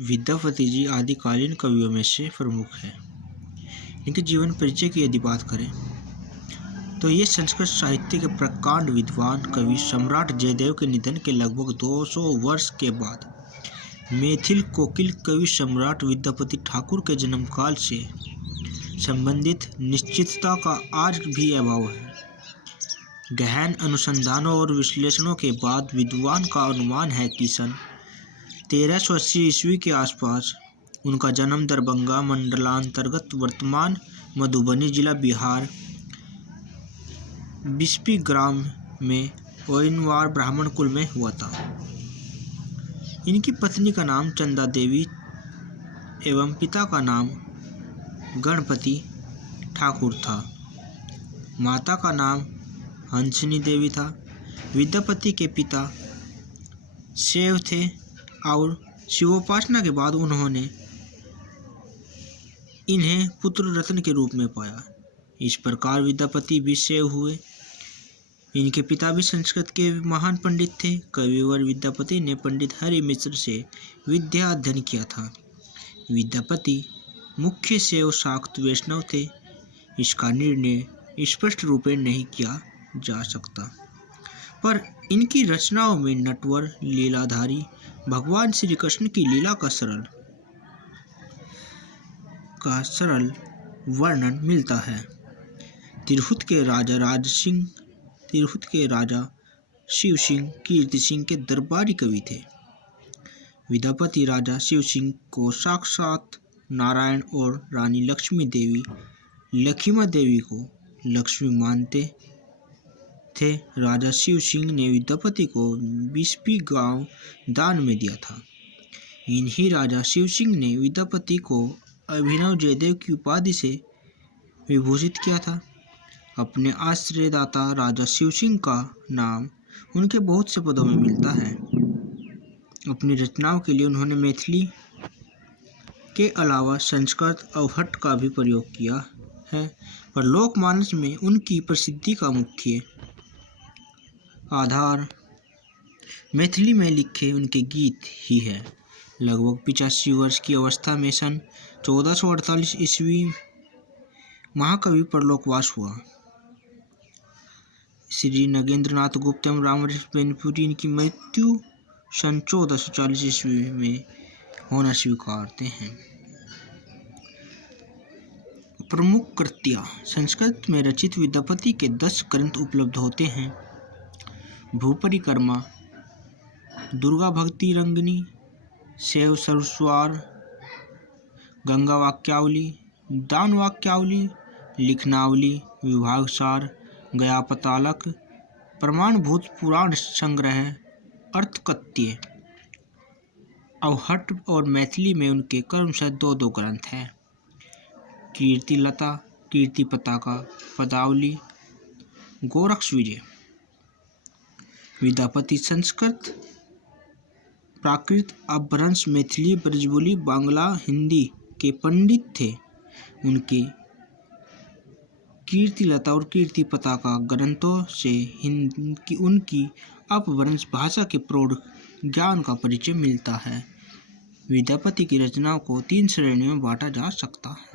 विद्यापति जी आदिकालीन कवियों में से प्रमुख हैं। इनके जीवन परिचय की यदि बात करें तो ये संस्कृत साहित्य के प्रकांड विद्वान कवि सम्राट जयदेव के निधन के लगभग 200 वर्ष के बाद मैथिल कोकिल कवि सम्राट विद्यापति ठाकुर के जन्मकाल से संबंधित निश्चितता का आज भी अभाव है। गहन अनुसंधानों और विश्लेषणों के बाद विद्वान का अनुमान है कि सन 1380 ईस्वी के आसपास उनका जन्म दरभंगा मंडलांतर्गत वर्तमान मधुबनी जिला बिहार बिस्पी ग्राम में ओइनवार ब्राह्मण कुल में हुआ था। इनकी पत्नी का नाम चंदा देवी एवं पिता का नाम गणपति ठाकुर था। माता का नाम हंसनी देवी था। विद्यापति के पिता शैव थे और शिवोपासना के बाद उन्होंने इन्हें पुत्र रत्न के रूप में पाया। इस प्रकार विद्यापति भी शैव हुए। इनके पिता भी संस्कृत के महान पंडित थे। कविवर विद्यापति ने पंडित हरि मिश्र से विद्या अध्ययन किया था। विद्यापति मुख्य शैव शाक्त वैष्णव थे। इसका निर्णय स्पष्ट रूप में नहीं किया जा सकता, पर इनकी रचनाओं में नटवर लीलाधारी भगवान श्री कृष्ण की लीला का सरल वर्णन मिलता है। तिरहुत के राजा शिव सिंह कीर्ति सिंह के दरबारी कवि थे। विद्यापति राजा शिव सिंह को साक्षात नारायण और रानी लक्ष्मी देवी को लक्ष्मी मानते थे। राजा शिव सिंह ने विद्यापति को बिस्पी गांव दान में दिया था। इन्हीं राजा शिव सिंह ने विद्यापति को अभिनव जयदेव की उपाधि से विभूषित किया था। अपने आश्रयदाता राजा शिव सिंह का नाम उनके बहुत से पदों में मिलता है। अपनी रचनाओं के लिए उन्होंने मैथिली के अलावा संस्कृत अवहट्ट का भी प्रयोग किया है, पर लोकमानस में उनकी प्रसिद्धि का मुख्य आधार मैथिली में लिखे उनके गीत ही है। लगभग 85 वर्ष की अवस्था में सन 1448 ईस्वी महाकवि परलोकवास हुआ। श्री नगेंद्रनाथ गुप्त एवं रामकृष्ण बेनीपुरी इनकी मृत्यु सन 1440 ईस्वी में होना स्वीकारते हैं। प्रमुख कृतियाँ संस्कृत में रचित विद्यापति के 10 ग्रंथ उपलब्ध होते हैं। भूपरिक्रमा, दुर्गा भक्ति रंगिनी, शैव सरस्वार, गंगा वाक्यावली, दान वाक्यावली, लिखनावली, विभागसार, गयापतालक, प्रमाणभूत पुराण संग्रह, अर्थकत्य। अवहट्ट और मैथिली में उनके क्रमशः 2 ग्रंथ हैं। कीर्तिलता, कीर्ति पताका, पदावली, गोरक्ष विजय। विद्यापति संस्कृत, प्राकृत, अपभ्रंश, मैथिली, ब्रजबोली, बांग्ला, हिंदी के पंडित थे। उनके कीर्तिलता और कीर्ति पताका ग्रंथों से उनकी अपभ्रंश भाषा के प्रौढ़ ज्ञान का परिचय मिलता है। विद्यापति की रचनाओं को 3 श्रेणियों में बांटा जा सकता है।